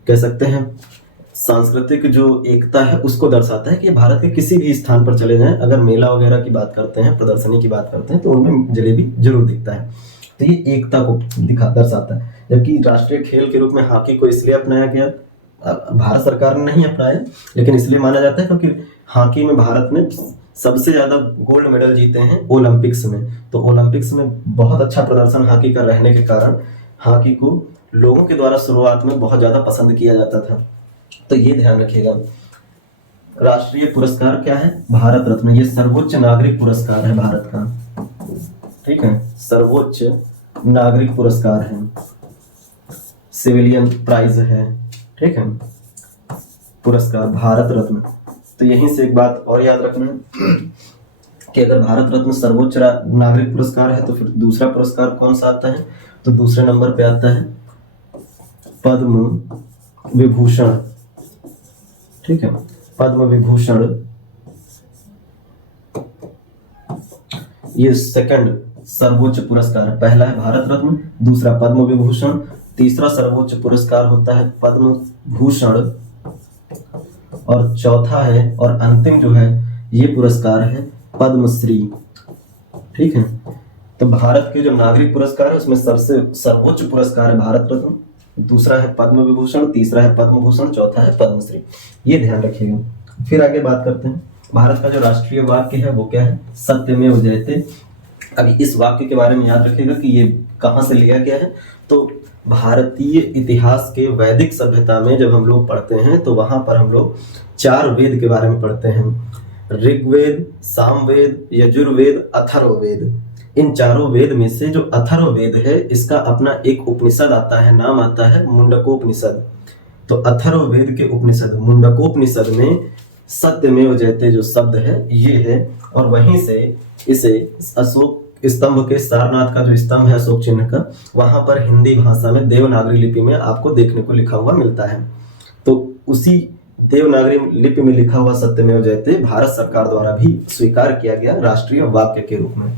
कह सकते हैं सांस्कृतिक जो एकता है उसको दर्शाता है कि भारत के किसी भी स्थान पर चले जाएं, अगर मेला वगैरह की बात करते हैं, प्रदर्शनी की बात करते हैं तो उनमें जलेबी जरूर दिखता है। तो ये एकता को दर्शाता है। जबकि राष्ट्रीय खेल के रूप में हॉकी को इसलिए अपनाया गया, भारत सरकार ने नहीं अपनाया, लेकिन इसलिए माना जाता है क्योंकि हॉकी में भारत ने सबसे ज्यादा गोल्ड मेडल जीते हैं ओलंपिक्स में। तो ओलंपिक्स में बहुत अच्छा प्रदर्शन हॉकी का रहने के कारण हॉकी को लोगों के द्वारा शुरुआत में बहुत ज्यादा पसंद किया जाता था। तो ये ध्यान रखिएगा। राष्ट्रीय पुरस्कार क्या है, भारत रत्न। ये सर्वोच्च नागरिक पुरस्कार है भारत का, ठीक है, सर्वोच्च नागरिक पुरस्कार है, सिविलियन प्राइज है, ठीक है, पुरस्कार भारत रत्न। तो यहीं से एक बात और याद रखना है कि अगर भारत रत्न सर्वोच्च नागरिक पुरस्कार है तो फिर दूसरा पुरस्कार कौन सा आता है, तो दूसरे नंबर पे आता है पद्म विभूषण, ठीक है, पद्म विभूषण। ये सेकंड सर्वोच्च पुरस्कार है। पहला है भारत रत्न, दूसरा पद्म विभूषण, तीसरा सर्वोच्च पुरस्कार होता है पद्म भूषण, और चौथा है और अंतिम जो है ये पुरस्कार है पद्मश्री, ठीक है। तो भारत के जो नागरिक पुरस्कार है उसमें सबसे सर्वोच्च पुरस्कार है भारत रत्न, दूसरा है पद्म विभूषण, तीसरा है पद्म भूषण, चौथा है पद्मश्री। ये ध्यान रखिएगा। फिर आगे बात करते हैं। भारत का जो राष्ट्रीय वाक्य है वो क्या है, सत्यमेव जयते। अभी इस वाक्य के बारे में याद रखिएगा कि ये कहाँ से लिया गया है। तो भारतीय इतिहास के वैदिक सभ्यता में जब हम लोग पढ़ते हैं तो वहां पर हम लोग 4 वेद के बारे में पढ़ते हैं, ऋग्वेद, सामवेद, यजुर्वेद, अथर्ववेद। इन चारों वेद में से जो अथर्ववेद है इसका अपना एक उपनिषद आता है, नाम आता है मुंडकोपनिषद। तो अथर्ववेद के उपनिषद मुंडकोपनिषद में सत्यमेव जयते जो शब्द है ये है, और वहीं से इसे अशोक स्तंभ के सारनाथ का जो स्तंभ है अशोक चिन्ह का, वहां पर हिंदी भाषा में देवनागरी लिपि में आपको देखने को लिखा हुआ मिलता है। तो उसी देवनागरी लिपि में लिखा हुआ सत्यमेव जयते भारत सरकार द्वारा भी स्वीकार किया गया राष्ट्रीय वाक्य के रूप में।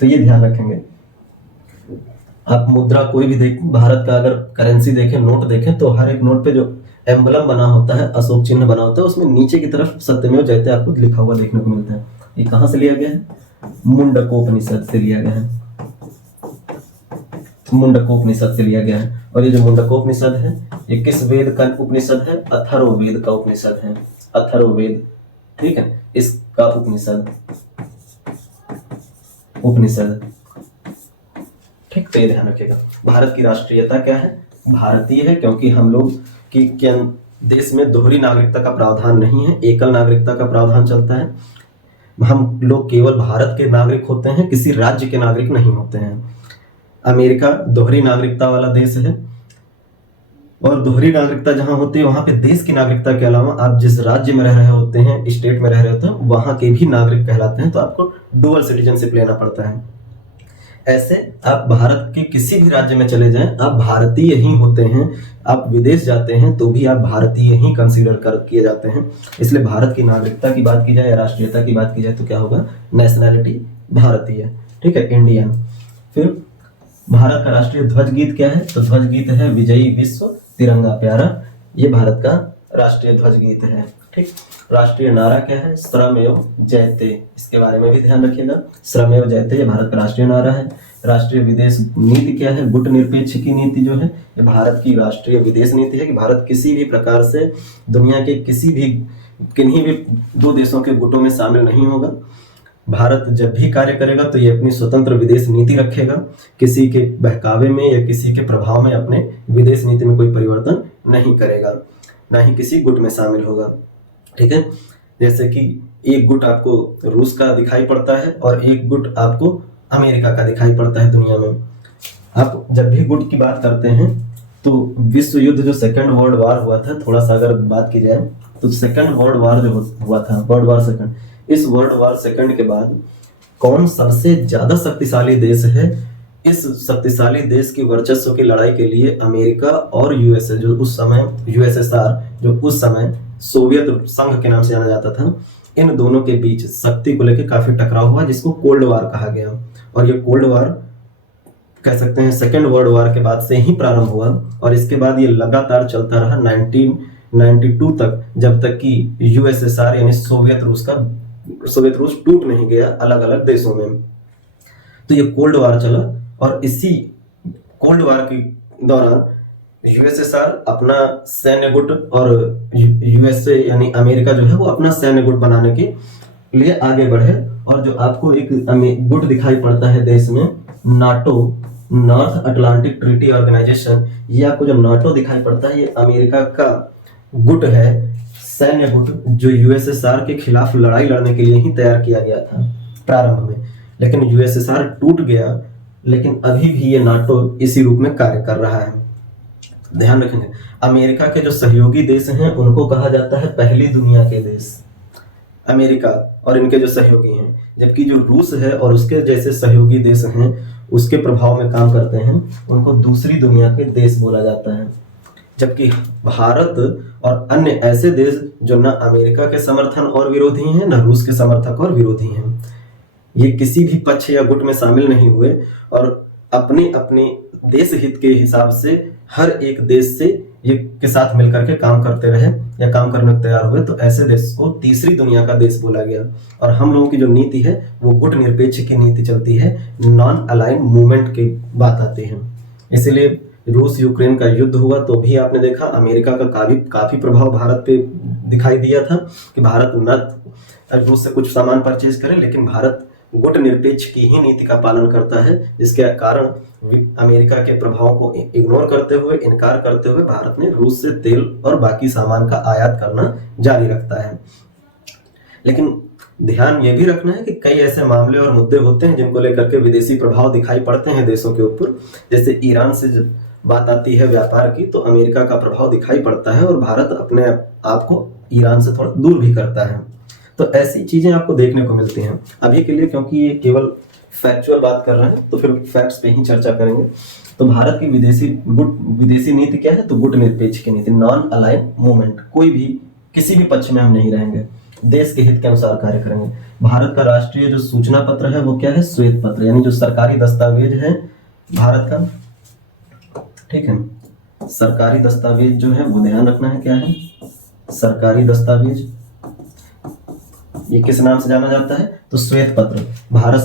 तो ये ध्यान रखेंगे। आप मुद्रा कोई भी देख, भारत का अगर करेंसी देखें, नोट देखें, तो हर एक नोट पे जो एम्बलम बना होता है, अशोक चिन्ह बना होता है, उसमें नीचे की तरफ सत्यमेव जयते आपको लिखा हुआ देखने को मिलता है। ये कहाँ से लिया गया है, मुंडकोपनिषद से लिया गया है, मुंडकोपनिषद से लिया गया है। और ये जो मुंडकोपनिषद है ये किस वेद का उपनिषद है, अथर्ववेद का उपनिषद है, अथर्ववेद, ठीक है, इसका उपनिषद, ठीक, तो ये ध्यान रखिएगा। भारत की राष्ट्रीयता क्या है? भारतीय है, क्योंकि हम लोग की देश में दोहरी नागरिकता का प्रावधान नहीं है, एकल नागरिकता का प्रावधान चलता है। हम लोग केवल भारत के नागरिक होते हैं, किसी राज्य के नागरिक नहीं होते हैं। अमेरिका दोहरी नागरिकता वाला देश है, और दोहरी नागरिकता जहां होती है वहां पे देश की नागरिकता के अलावा आप जिस राज्य में रह रहे होते हैं, स्टेट में रह रहे होते हैं, वहां के भी नागरिक कहलाते हैं, तो आपको डुअल सिटीजनशिप लेना पड़ता है। ऐसे आप भारत के किसी भी राज्य में चले जाएं, आप भारतीय ही होते हैं। आप विदेश जाते हैं तो भी आप भारतीय ही कंसीडर किए जाते हैं। इसलिए भारत की नागरिकता की बात की जाए या राष्ट्रीयता की बात की जाए तो क्या होगा? नेशनैलिटी भारतीय, ठीक है, इंडियन। फिर भारत का राष्ट्रीय ध्वज गीत क्या है? तो ध्वज गीत है विजयी विश्व तिरंगा प्यारा, ये भारत का राष्ट्रीय ध्वज गीत है। ठीक, राष्ट्रीय नारा क्या है? श्रमेव जयते, इसके बारे में भी ध्यान रखिएगा। श्रमेव जयते ये भारत का राष्ट्रीय नारा है। राष्ट्रीय विदेश नीति क्या है? गुट निरपेक्ष की नीति जो है ये भारत की राष्ट्रीय विदेश नीति है कि भारत किसी भी प्रकार से दुनिया के किन्हीं भी दो देशों के गुटों में शामिल नहीं होगा। भारत जब भी कार्य करेगा तो ये अपनी स्वतंत्र विदेश नीति रखेगा, किसी के बहकावे में या किसी के प्रभाव में अपने विदेश नीति में कोई परिवर्तन नहीं करेगा, ना ही किसी गुट में शामिल होगा। ठीक है, जैसे कि एक गुट आपको रूस का दिखाई पड़ता है और एक गुट आपको अमेरिका का दिखाई पड़ता है दुनिया में। आप जब भी गुट की बात करते हैं तो विश्व युद्ध जो सेकेंड वर्ल्ड वार हुआ था, थोड़ा सा अगर बात की जाए तो सेकेंड वर्ल्ड वार जो हुआ था, वर्ल्ड वार सेकेंड, इस वर्ल्ड वार सेकेंड के बाद कौन सबसे ज्यादा शक्तिशाली देश है? इस शक्तिशाली देश की वर्चस्व की लड़ाई के लिए अमेरिका और यूएसए जो उस समय यूएसएसआर जो उस समय सोवियत संघ के नाम से जाना जाता था, इन दोनों के बीच शक्ति को लेकर काफी टकराव हुआ जिसको कोल्ड वार कहा गया। और ये कोल्ड वार कह सकते हैं सेकेंड वर्ल्ड वार के बाद से ही प्रारंभ हुआ और इसके बाद ये लगातार चलता रहा 1992 तक, जब तक कि यूएसएसआर यानी सोवियत रूस टूट नहीं गया अलग अलग देशों में। तो ये कोल्ड वार चला और इसी कोल्ड वार के दौरान यूएसएसआर अपना सैन्य गुट और यूएसए यानी अमेरिका जो है वो अपना सैन्य गुट बनाने के लिए आगे बढ़े। और जो आपको एक गुट दिखाई पड़ता है देश में, NATO, North Atlantic Treaty Organization, ये आपको जब नाटो दिखाई पड़ता है ये अमेरिका का गुट है, सैन्य गुट, जो यूएसएसआर के खिलाफ लड़ाई लड़ने के लिए ही तैयार किया गया था प्रारंभ में। लेकिन यूएसएसआर टूट गया, लेकिन अभी भी ये नाटो इसी रूप में कार्य कर रहा है। ध्यान रखेंगे, अमेरिका के जो सहयोगी देश हैं उनको कहा जाता है पहली दुनिया के देश, अमेरिका और इनके जो सहयोगी हैं, जबकि जो रूस है और उसके जैसे सहयोगी देश हैं उसके प्रभाव में काम करते हैं उनको दूसरी दुनिया के देश बोला जाता है। जबकि भारत और अन्य ऐसे देश जो न अमेरिका के समर्थन और विरोधी हैं न रूस के समर्थक और विरोधी हैं, ये किसी भी पक्ष या गुट में शामिल नहीं हुए और अपने अपने देश हित के हिसाब से हर एक देश से ये के साथ मिलकर के काम करते रहे या काम करने को तैयार हुए, तो ऐसे देश को तीसरी दुनिया का देश बोला गया। और हम लोगों की जो नीति है वो गुट निरपेक्ष की नीति चलती है, नॉन अलाइन मूवमेंट की बात आती है। इसीलिए रूस यूक्रेन का युद्ध हुआ तो भी आपने देखा अमेरिका का काफी प्रभाव भारत पे दिखाई दिया था कि भारत न रूस से कुछ सामान परचेज करे, लेकिन भारत गुट निरपेक्ष की ही नीति का पालन करता है, जिसके कारण अमेरिका के प्रभाव को इग्नोर करते हुए, इनकार करते हुए भारत ने रूस से तेल और बाकी सामान का आयात करना जारी रखता है। लेकिन ध्यान ये भी रखना है कि कई ऐसे मामले और मुद्दे होते हैं जिनको लेकर के विदेशी प्रभाव दिखाई पड़ते हैं देशों के ऊपर। जैसे ईरान से जब बात आती है व्यापार की तो अमेरिका का प्रभाव दिखाई पड़ता है और भारत अपने आप को ईरान से थोड़ा दूर भी करता है। तो ऐसी चीजें आपको देखने को मिलती हैं। अभी के लिए क्योंकि ये केवल फैक्चुअल बात कर रहे हैं तो फिर फैक्ट्स पे ही चर्चा करेंगे। तो भारत की विदेशी नीति क्या है? तो गुट निरपेक्ष की नीति, नॉन अलाइन मूवमेंट, कोई भी किसी भी पक्ष में हम नहीं रहेंगे, देश के हित के अनुसार कार्य करेंगे। भारत का राष्ट्रीय जो सूचना पत्र है वो क्या है? श्वेत पत्र, यानी जो सरकारी दस्तावेज है भारत का, ठीक है, सरकारी दस्तावेज जो है वो ध्यान रखना है क्या है? सरकारी दस्तावेज, ये किस नाम से जाना जाता है? तो श्वेत पत्र। भारत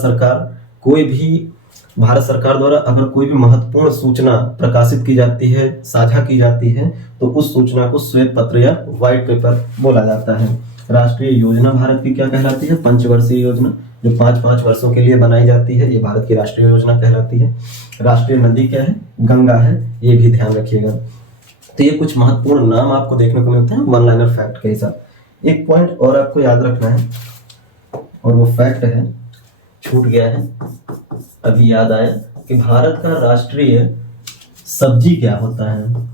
सरकार द्वारा अगर कोई भी महत्वपूर्ण सूचना प्रकाशित की जाती है, साझा की जाती है, तो उस सूचना को श्वेत पत्र या व्हाइट पेपर बोला जाता है। राष्ट्रीय योजना भारत की क्या कहलाती है? पंचवर्षीय योजना। जो 5-5 वर्षों के लिए बनाई जाती है, ये भारत की राष्ट्रीय योजना कहलाती है। राष्ट्रीय नदी क्या है? गंगा है, ये भी ध्यान रखिएगा। तो ये कुछ महत्वपूर्ण नाम आपको देखने को मिलते हैं वन लाइनर फैक्ट के हिसाब। एक पॉइंट और आपको याद रखना है, और वो फैक्ट है, छूट गया है, अभी याद आया कि भारत का राष्ट्रीय सब्जी क्या होता है?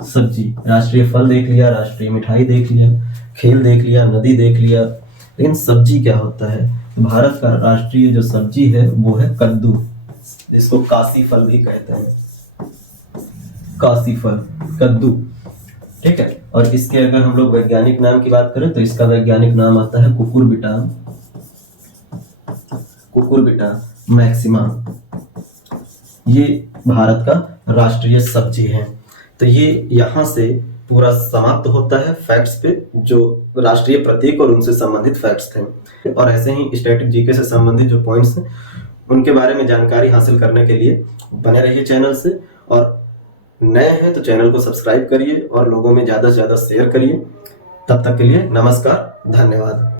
सब्जी। राष्ट्रीय फल देख लिया, राष्ट्रीय मिठाई देख लिया, खेल देख लिया, नदी देख लिया, लेकिन सब्जी क्या होता है? भारत का राष्ट्रीय जो सब्जी है वो है कद्दू, जिसको काशी फल भी कहते हैं। काशी फल, कद्दू, ठीक है। और इसके अगर हम लोग वैज्ञानिक नाम की बात करें तो इसका वैज्ञानिक नाम आता है कुकुरबिटा, कुकुरबिटा मैक्सिमा। ये भारत का राष्ट्रीय सब्जी है। तो ये यहाँ से पूरा समाप्त होता है फैक्ट्स पे, जो राष्ट्रीय प्रतीक और उनसे संबंधित फैक्ट्स थे। और ऐसे ही स्टैटिक जीके से संबंधित जो पॉइंट्स हैं उनके बारे में जानकारी हासिल करने के लिए बने रहिए चैनल से, और नए हैं तो चैनल को सब्सक्राइब करिए और लोगों में ज़्यादा से ज़्यादा शेयर करिए। तब तक के लिए नमस्कार, धन्यवाद।